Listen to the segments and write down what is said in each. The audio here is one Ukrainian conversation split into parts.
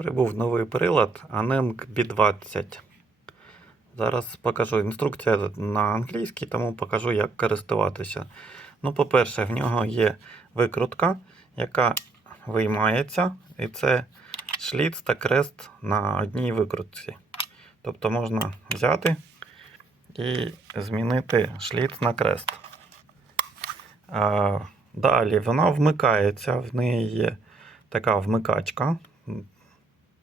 Прибув новий прилад ANEMC B20. Зараз покажу. Інструкція на англійській, тому покажу, як користуватися. Ну, по-перше, в нього є викрутка, яка виймається, і це шліц та крест на одній викрутці. Тобто можна взяти і змінити шліц на крест. Далі вона вмикається, в неї є така вмикачка.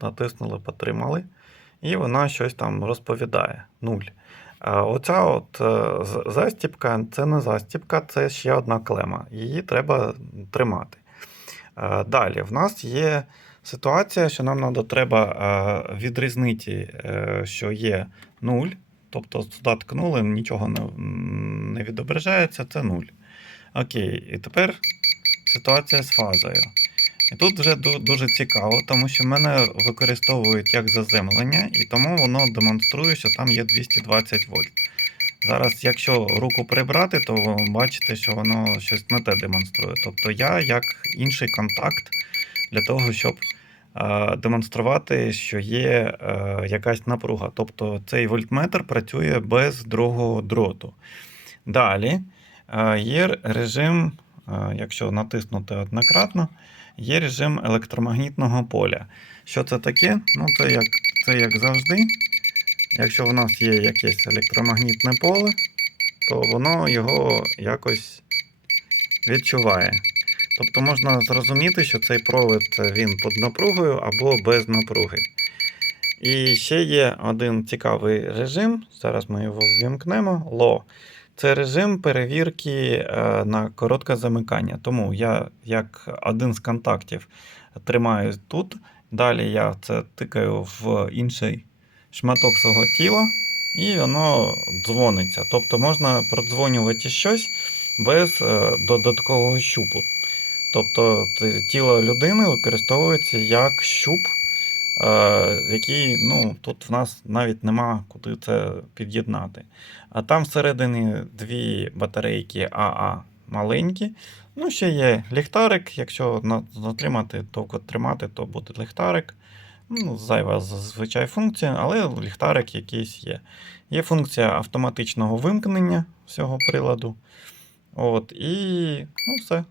Натиснули, потримали, і вона щось там розповідає. Нуль. А оця от е, застіпка це не застіпка, це ще одна клема. Її треба тримати. Е, Далі, в нас є ситуація, що нам треба е, відрізнити, що є нуль. Тобто сюди ткнули, нічого не відображається, це нуль. Окей, і тепер ситуація з фазою. Тут вже дуже цікаво, тому що мене використовують як заземлення, і тому воно демонструє, що там є 220 вольт. Зараз, якщо руку прибрати, то ви бачите, що воно щось не те демонструє. Тобто я як інший контакт для того, щоб е, демонструвати, що є е, якась напруга. Тобто цей вольтметр працює без другого дроту. Далі е, є режим, якщо натиснути однократно, є режим електромагнітного поля. Що це таке? Ну, це як, це як завжди. Якщо в нас є якесь електромагнітне поле, то воно його якось відчуває. Тобто можна зрозуміти, що цей провід він під напругою або без напруги. І ще є один цікавий режим. Зараз ми його ввімкнемо. LO. Це режим перевірки е, на коротке замикання. Тому я, як один з контактів, тримаю тут. Далі я це тикаю в інший шматок свого тіла, і воно дзвониться. Тобто можна продзвонювати щось без е, додаткового щупу. Тобто тіло людини використовується як щуп, який ну, тут в нас навіть нема куди це під'єднати. А там всередині дві батарейки АА маленькі. Ну, ще є ліхтарик. Якщо затримати, довго тримати, то буде ліхтарик. Ну, зайва зазвичай функція, але ліхтарик якийсь є. Є функція автоматичного вимкнення всього приладу. От, і ну, все.